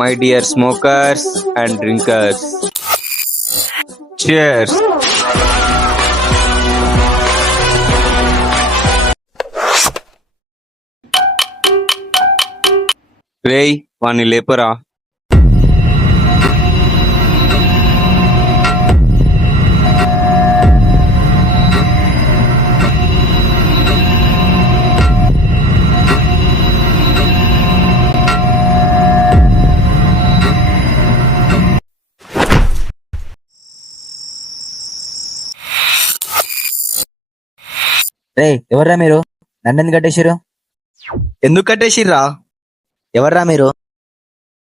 My dear smokers and drinkers, cheers. రేయ్ వాణ్ణి లేపరా. రే ఎవర్రా మీరు? నన్ను ఎందుకు కట్టేసిర్రు? ఎందుకు కట్టేసిర్రా? ఎవర్రా మీరు?